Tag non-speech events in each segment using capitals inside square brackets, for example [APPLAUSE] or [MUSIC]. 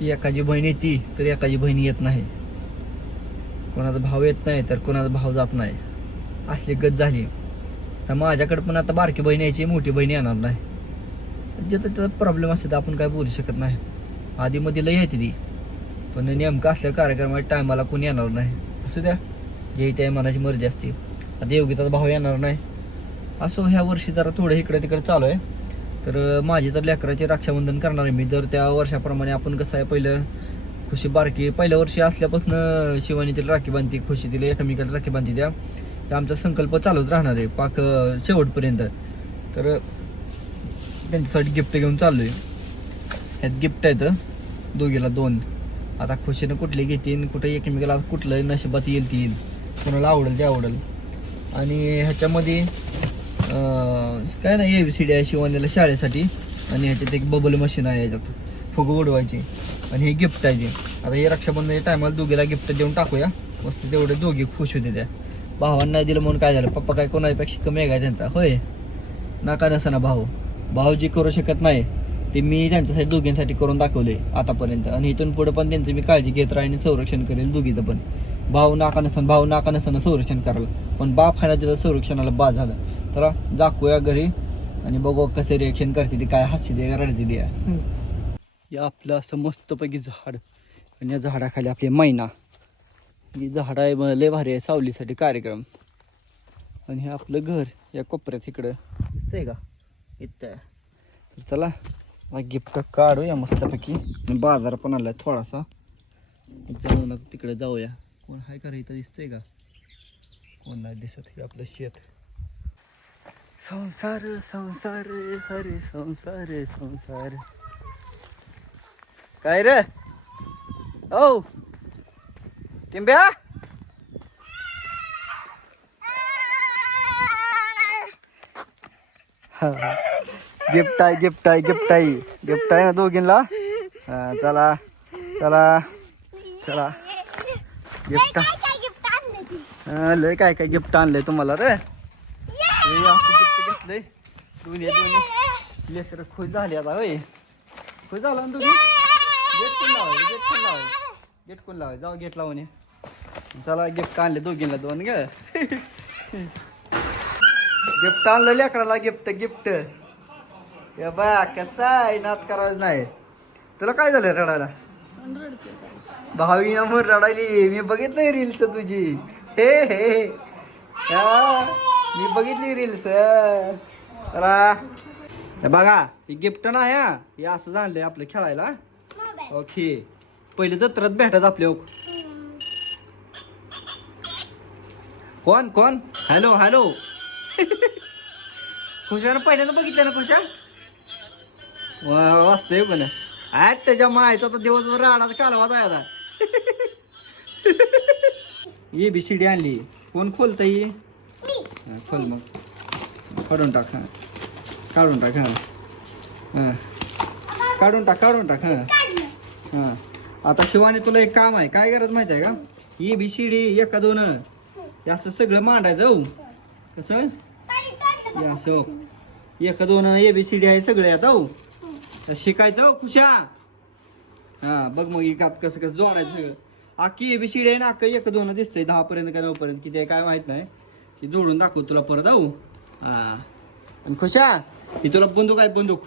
एकाची बहीण येते तर एकाची बहीण येत नाही. कोणाचा भाव येत नाही तर कोणाचा भाव जात नाही. असली गत झाली. तर माझ्याकडे पण आता बारकी बहीण यायची मोठी बहीण येणार नाही. जिथं त्याचा प्रॉब्लेम असते तर आपण काय बोलू शकत नाही. आधी मध्ये लय येते ती. पण नेमकं असल्या कार्यक्रमाच्या टायमाला कोणी येणार नाही. असू द्या. जे त्या मनाची मर्जी असते. आता योगिताचा भाव येणार नाही. असो ह्या वर्षी जरा थोडं इकडे तिकडे चालू आहे. तर माझी तर लेकराचे रक्षाबंधन करणार आहे मी. जर त्या वर्षाप्रमाणे आपण कसं आहे पहिलं खुशी बारकी पहिल्या वर्षी असल्यापासून शिवानी तिला राखी बांधते खुशी तिला एकमेकाला राखी बांधते त्या. हे आमचा संकल्प चालूच राहणार आहे पाक शेवटपर्यंत. तर त्यांच्यासाठी गिफ्ट घेऊन चाललो आहे ह्यात गिफ्ट आहेत दोघीला दोन. आता खुशीनं कुठले घेतील कुठे एकमेकाला कुठलं नशिबात येईल ती येईल. कोणाला आवडेल ते आवडेल. आणि ह्याच्यामध्ये काय नाही ए बी सी डी आहे शिवानीला शाळेसाठी. आणि ह्याच्यात एक बबल मशीन आहे याच्यात. फुगं उडवायची. आणि हे गिफ्ट आहे जे आता हे रक्षाबंधन टायमाला दोघीला गिफ्ट देऊन टाकूया. मस्त तेवढे दोघी खुश होते त्या. भावांना नाही दिलं म्हणून काय झालं? पप्पा काय कोणापेक्षा कमी आहे का त्यांचा? होय. नाका नसा ना भाऊ. भाऊ जी करू शकत नाही. ते मी त्यांच्यासाठी दोघींसाठी करून दाखवले आतापर्यंत. आणि इथून पुढे पण त्यांचं मी काळजी घेत राहील आणि संरक्षण करेल दोघीचं पण. भाऊ नाका नसन भाऊ नाका नसन संरक्षण करायला. पण बाप आहे ना त्याचं संरक्षणाला बा झालं तर जाकूया घरी आणि बघू कसं रिएक्शन करते ती काय हसते ते रडते ती. या आपलं असं मस्तपैकी झाड आणि या झाडाखाली आपली मैना. ही झाड आहे लय भारी आहे सावलीसाठी कार्यक्रम. आणि हे आपलं घर या कोपऱ्यात इकडं. दिसतंय का? इथं. तर चला गिफ्ट काढूया मस्तपैकी. आणि बाजार पण आला थोडासा. जाऊ नका तिकडे जाऊया. कोण हाय का रे? इथं दिसतंय का? कोण नाही दिसत हे आपलं शेत. संसार संसार हरे संसार संसार. काय रे? ओ टिंब्या? गिफ्ट आहे गिफ्ट आहे गिफ्ट आहे गिफ्ट आहे ना दोघींना? हा, चला चला चला. गिफ्ट लय काय काय गिफ्ट आणलंय तुम्हाला रे? गिफ्ट घेतलंय. दोन्ही दोन्ही. लेकर खुश झाली आता होय. खुश झाला ना तुम्ही? गेट कोण लावाय गेट कोण लावाय गेट कोण लावाय जाऊ गेट लावून चला गिफ्ट आणले दोघींना दोन ग. गिफ्ट आणलं लेकराला गिफ्ट गिफ्ट या बा कसा आहे? नात करायचं नाही. तुला काय झालं रडायला? भावी मोर रडायली. मी बघितलंय रील्स तुझी. हे हे मी बघितली रील्स बघा हे गिफ्ट ना ह्या हे असं जाणलंय आपलं खेळायला. ओके. पहिले जत्रात भेटत आपल्या कोण कोण? Hello hello. खुशानं पहिल्यांदा बघितलं ना खुशा? वा- पण ऍट त्याच्या मायचा तर दिवसभर राडाचा कालवा आता. ये बी डी आणली. कोण खोलत ही? हा, खोल मग. काढून टाक हा. काढून टाक हा. हा. काढून टाक काढून टाक हा. हा. आता शिवाने तुला एक काम आहे. काय गरज माहिती आहे का? ए बी सी डी एका दोन. हे असं सगळं मांडायचं हो. कसं? हे असं हो. एका दोन. ए बी सी डी आहे सगळे आता हो. शिकायचं हो खुशा हा बघ मग एकात कसं कसं जोडायचं सगळं. अख्खी बी आहे ना अख्खं एक दोन दिसतंय दहा पर्यंत का नऊ पर्यंत किती आहे काय माहीत नाही. ती जोडून दाखव तुला परत जाऊ हा. आणि खुशा ही तुला बंदूक आहे बंदूक.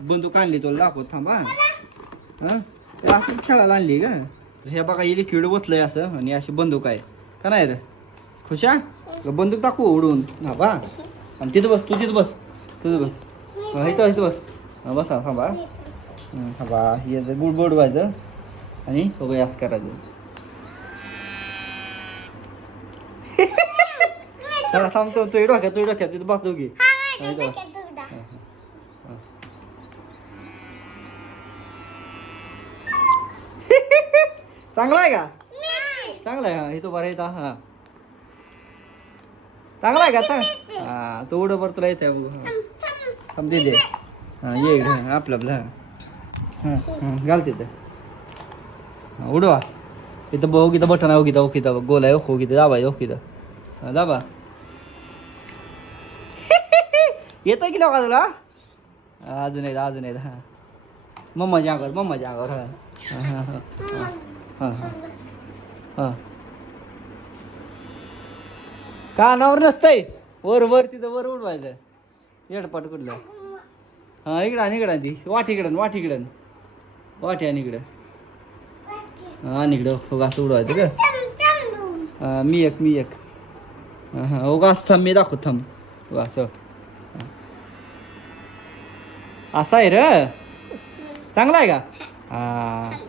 बंदूक आणली तुला दाखव थांबा. हा? तर असं खेळायला आणली का? हे बघा ही लिक्विड बसलंय असं आणि अशी बंदूक आहे. का नाही रे? खुशा तुला बंदूक दाखवू उडून. हा बा आणि तिथं बस तू तिथं बस. तुझं बस. इथं इथं बस. बसा थांबा. हं, थांबा. हे गुड बोर्ड व्हायचं आणि बघा असं करायचं थांबतो तुझ्या डोक्यात तुझ्या डोक्यात तिथं बस दोघी हा, इथं बस. [LAUGHS] चांगला आहे का? चांगला आहे हा. इथं बरं येतं हा. चांगला आहे का? आता हा तो उडं बरं तुला येते बघू हा. थांब दे दे. हां ये आपलं आपलं. हां हां घाल तिथं. उडवा. इथं बघ इथं बटन आहे इथं इथं गोल आहे ओखो इथं दाबा हो दाबा. येतं की का तुला? अजून येत अजून येत हा. मम्माच्या अंगावर मम्माच्या अंगावर हा हा हा हा हां. हां. कानावर नसतंय. वर वर तिथं वर उडवायचं. येडपाट कुठलं? हां इकडं आणि इकडं ती. वाट इकडं वाट इकडं वाट आणि इकडं. हां आणि इकडं. हो असं उडवायचं का हां मी एक मी एक. हां हा हो थांब मी दाखव थांब. उगास हो. असा असं आहे र. चांगला आहे का? हां.